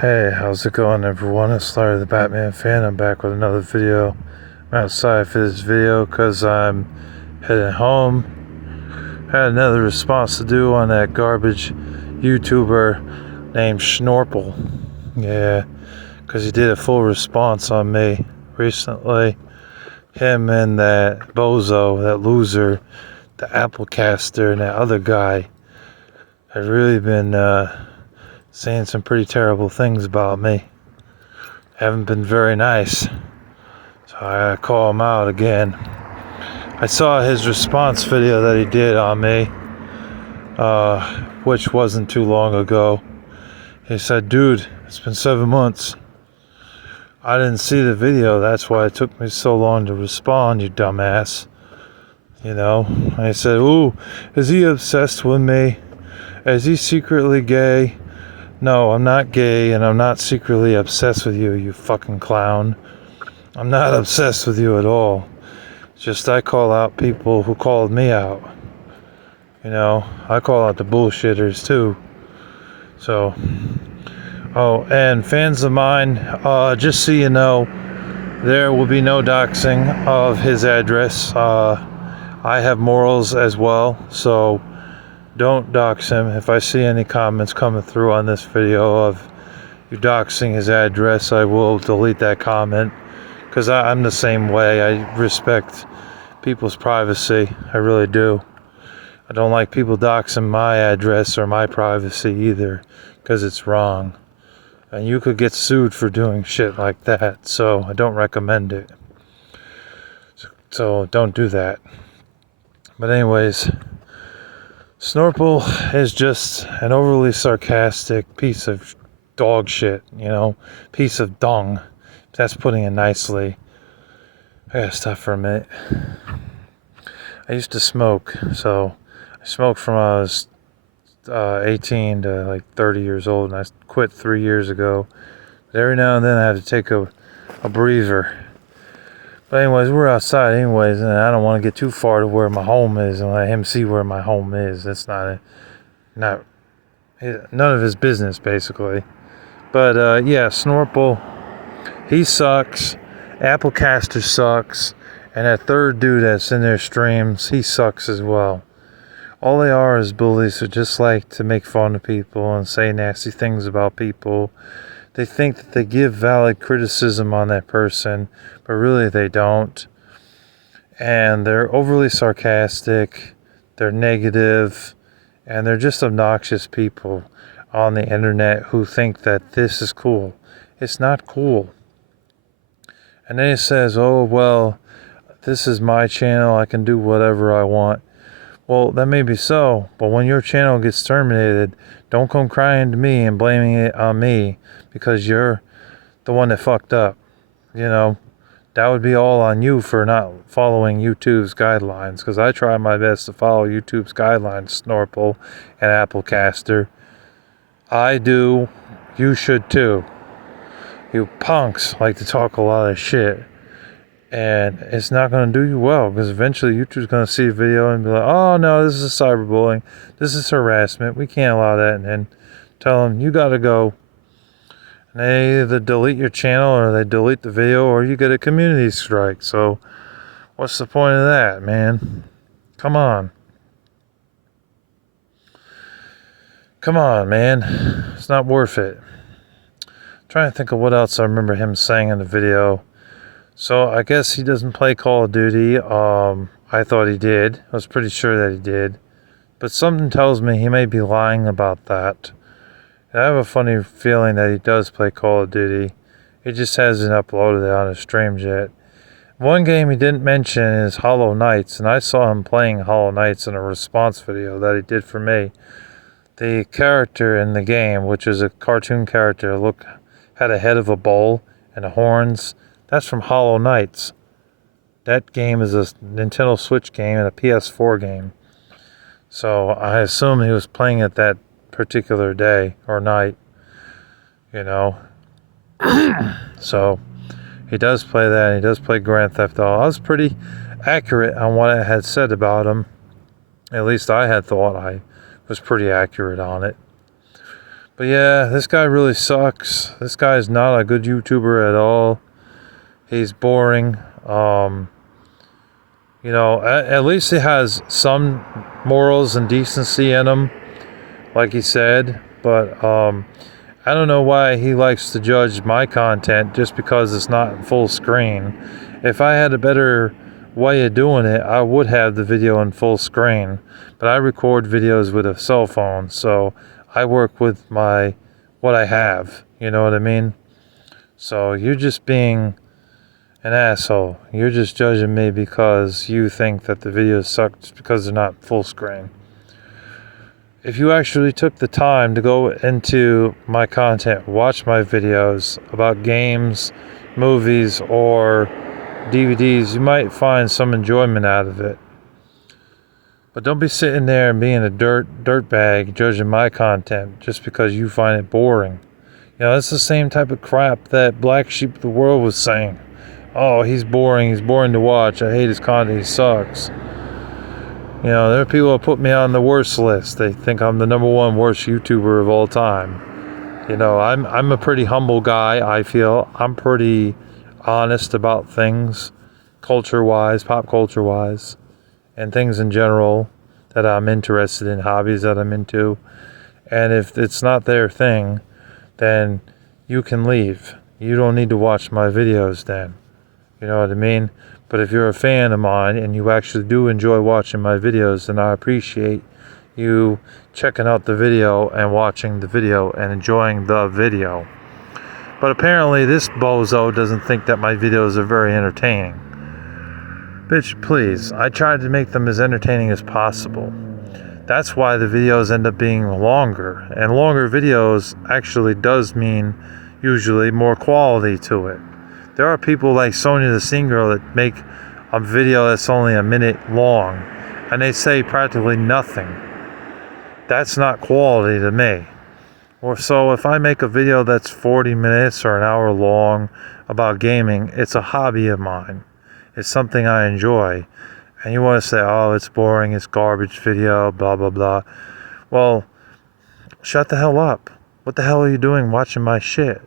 Hey, how's it going everyone? It's Larry the Batman fan. I'm back with another video. I'm outside for this video because I'm heading home. Had another response to do on that garbage YouTuber named Schnorple. Yeah, because he did a full response on me recently. Him and that bozo, that loser, the Applecaster, and that other guy have really been saying some pretty terrible things about me. Haven't been very nice. So I call him out again. I saw his response video that he did on me, which wasn't too long ago. He said, dude, it's been 7 months. I didn't see the video, that's why it took me so long to respond, you dumbass. You know, and I said, ooh, is he obsessed with me? Is he secretly gay? No, I'm not gay, and I'm not secretly obsessed with you, you fucking clown. I'm not obsessed with you at all. Just I call out people who called me out. You know, I call out the bullshitters too. So, oh, and fans of mine, just so you know, there will be no doxing of his address. I have morals as well, so don't dox him. If I see any comments coming through on this video of you doxing his address, I will delete that comment. Because I'm the same way. I respect people's privacy. I really do. I don't like people doxing my address or my privacy either, because it's wrong. And you could get sued for doing shit like that, so I don't recommend it. So don't do that. But anyways, Snorple is just an overly sarcastic piece of dog shit, you know, piece of dung. That's putting it nicely. I gotta stop for a minute. I used to smoke, so I smoked from I was 18 to like 30 years old, and I quit 3 years ago. But every now and then I have to take a breather. But anyways, we're outside anyways, and I don't want to get too far to where my home is and let him see where my home is. That's not none of his business, basically. But yeah, Snorple, he sucks. Applecaster sucks. And that third dude that's in their streams, he sucks as well. All they are is bullies who just like to make fun of people and say nasty things about people. They think that they give valid criticism on that person, but really they don't. And they're overly sarcastic, they're negative, and they're just obnoxious people on the internet who think that this is cool. It's not cool. And then he says, oh, well, this is my channel, I can do whatever I want. Well, that may be so, but when your channel gets terminated, don't come crying to me and blaming it on me because you're the one that fucked up. You know, that would be all on you for not following YouTube's guidelines, because I try my best to follow YouTube's guidelines, Snorple and Applecaster. I do. You should too. You punks like to talk a lot of shit. And it's not going to do you well, because eventually YouTube's going to see a video and be like, oh no, this is cyberbullying, this is harassment, we can't allow that, and then tell them, you got to go. And they either delete your channel or they delete the video or you get a community strike. So what's the point of that, man? Come on. Come on, man. It's not worth it. I'm trying to think of what else I remember him saying in the video. So I guess he doesn't play Call of Duty. I thought he did. I was pretty sure that he did. But something tells me he may be lying about that. And I have a funny feeling that he does play Call of Duty. He just hasn't uploaded it on his streams yet. One game he didn't mention is Hollow Knights, and I saw him playing Hollow Knights in a response video that he did for me. The character in the game, which is a cartoon character, had a head of a bull and horns. That's from Hollow Knights. That game is a Nintendo Switch game and a PS4 game. So I assume he was playing it that particular day or night, you know. So he does play that. He does play Grand Theft Auto. I was pretty accurate on what I had said about him. At least I had thought I was pretty accurate on it. But yeah, this guy really sucks. This guy is not a good YouTuber at all. He's boring. At least he has some morals and decency in him, like he said. But I don't know why he likes to judge my content just because it's not full screen. If I had a better way of doing it, I would have the video in full screen. But I record videos with a cell phone, so I work with what I have. You know what I mean? So you're just being an asshole. You're just judging me because you think that the videos suck just because they're not full screen. If you actually took the time to go into my content, watch my videos about games, movies, or DVDs, you might find some enjoyment out of it. But don't be sitting there and being a dirtbag judging my content just because you find it boring. It's the same type of crap that Black Sheep of the World was saying. Oh, he's boring to watch. I hate his content, he sucks. There are people that put me on the worst list. They think I'm the number one worst YouTuber of all time. I'm a pretty humble guy, I feel. I'm pretty honest about things, culture-wise, pop culture-wise, and things in general that I'm interested in, hobbies that I'm into. And if it's not their thing, then you can leave. You don't need to watch my videos then. You know what I mean? But if you're a fan of mine and you actually do enjoy watching my videos, then I appreciate you checking out the video and watching the video and enjoying the video. But apparently this bozo doesn't think that my videos are very entertaining. Bitch, please. I try to make them as entertaining as possible. That's why the videos end up being longer. And longer videos actually does mean usually more quality to it. There are people like Sonia the Scene Girl that make a video that's only a minute long, and they say practically nothing. That's not quality to me. Or so if I make a video that's 40 minutes or an hour long about gaming, it's a hobby of mine. It's something I enjoy. And you want to say, oh, it's boring, it's garbage video, blah, blah, blah. Well, shut the hell up. What the hell are you doing watching my shit?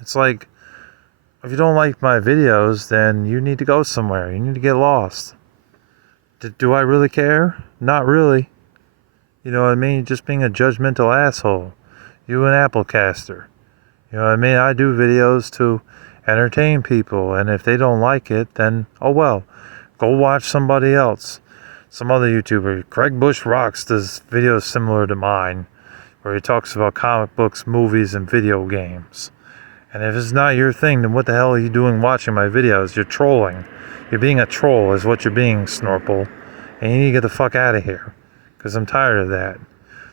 It's like, if you don't like my videos, then you need to go somewhere. You need to get lost. Do I really care? Not really. You know what I mean? Just being a judgmental asshole. You an Applecaster. You know what I mean? I do videos to entertain people, and if they don't like it, then oh well. Go watch somebody else. Some other YouTuber. Craig Bush Rocks does videos similar to mine, where he talks about comic books, movies, and video games. And if it's not your thing, then what the hell are you doing watching my videos? You're trolling. You're being a troll is what you're being, Schnorple. And you need to get the fuck out of here. Because I'm tired of that.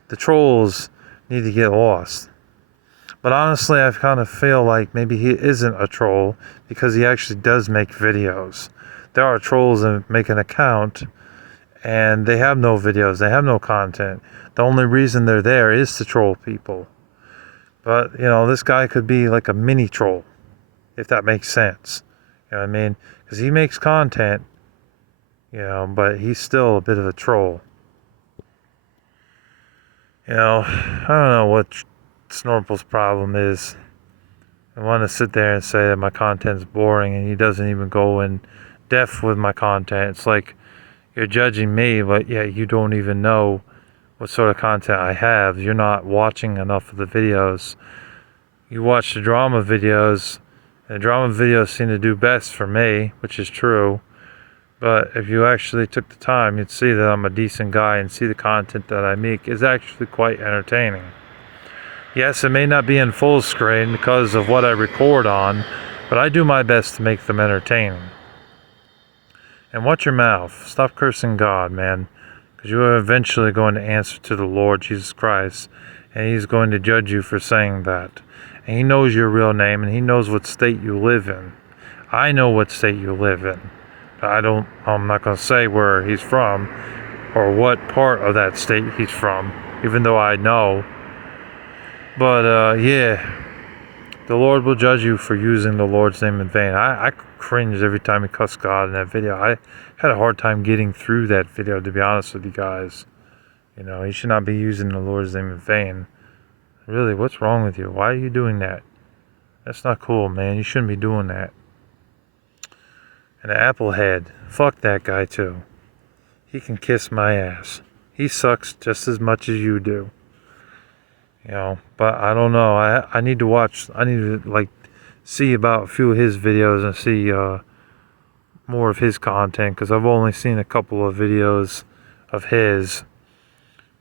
The trolls need to get lost. But honestly, I kind of feel like maybe he isn't a troll because he actually does make videos. There are trolls that make an account and they have no videos. They have no content. The only reason they're there is to troll people. But, this guy could be like a mini troll, if that makes sense. You know what I mean? Because he makes content, but he's still a bit of a troll. I don't know what Snorple's problem is. I want to sit there and say that my content's boring and he doesn't even go in depth with my content. It's like you're judging me, but yet you don't even know what sort of content I have. You're not watching enough of the videos. You watch the drama videos, and the drama videos seem to do best for me, which is true. But if you actually took the time, you'd see that I'm a decent guy and see the content that I make is actually quite entertaining. Yes, it may not be in full screen because of what I record on, but I do my best to make them entertaining. And watch your mouth. Stop cursing God, man. Because you are eventually going to answer to the Lord Jesus Christ, and He's going to judge you for saying that. And He knows your real name, and He knows what state you live in. I know what state you live in. I'm not going to say where He's from, or what part of that state He's from, even though I know. But, yeah, the Lord will judge you for using the Lord's name in vain. I cringed every time He cussed God in that video. I had a hard time getting through that video, to be honest with you guys. You should not be using the Lord's name in vain. Really, what's wrong with you? Why are you doing that? That's not cool, man. You shouldn't be doing that. And Applehead, fuck that guy too. He can kiss my ass. He sucks just as much as you do. But I don't know. I need to watch. I need to see about a few of his videos and see more of his content, because I've only seen a couple of videos of his.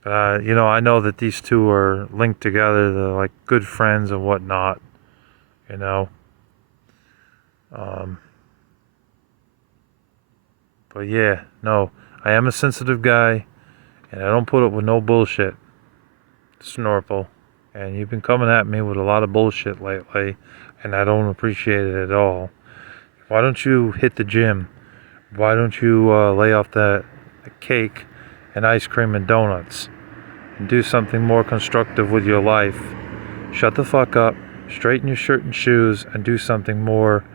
But I know that these two are linked together. They're like good friends and whatnot. You know. Um, but yeah, no, I am a sensitive guy, and I don't put up with no bullshit. Schnorple. And you've been coming at me with a lot of bullshit lately, and I don't appreciate it at all. Why don't you hit the gym? Why don't you lay off that cake and ice cream and donuts and do something more constructive with your life? Shut the fuck up, straighten your shirt and shoes, and do something more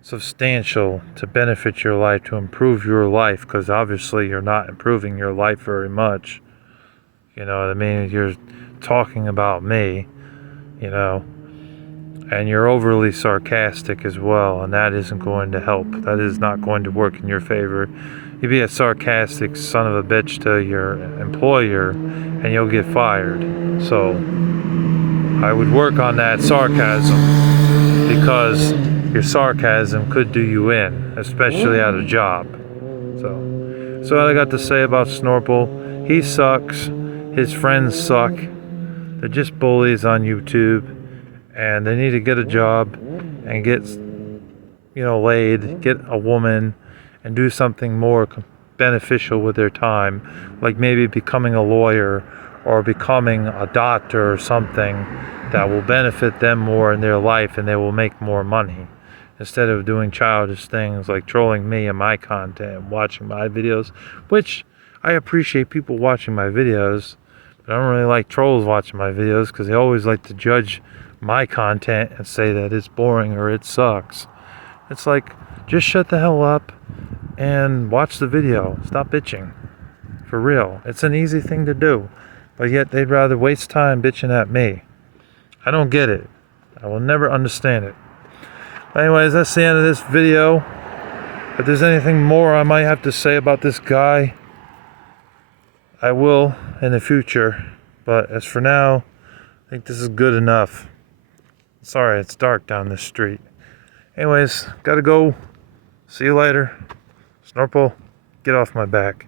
substantial to benefit your life, to improve your life, because obviously you're not improving your life very much. You know what I mean? You're talking about me, and you're overly sarcastic as well, and that isn't going to help. That is not going to work in your favor. You be a sarcastic son of a bitch to your employer, and you'll get fired. So I would work on that sarcasm, because your sarcasm could do you in, especially at a job. So what I got to say about Schnorple: he sucks. His friends suck. They're just bullies on YouTube, and they need to get a job and get laid, get a woman, and do something more beneficial with their time, like maybe becoming a lawyer or becoming a doctor or something that will benefit them more in their life, and they will make more money, instead of doing childish things like trolling me and my content and watching my videos, which I appreciate people watching my videos, but I don't really like trolls watching my videos, because they always like to judge my content and say that it's boring or it sucks. It's like, just shut the hell up and watch the video. Stop bitching. For real. It's an easy thing to do, but yet they'd rather waste time bitching at me. I don't get it. I will never understand it. Anyways, that's the end of this video. If there's anything more I might have to say about this guy, I will in the future. But as for now, I think this is good enough. Sorry, it's dark down this street. Anyways, gotta go. See you later. Schnorple, get off my back.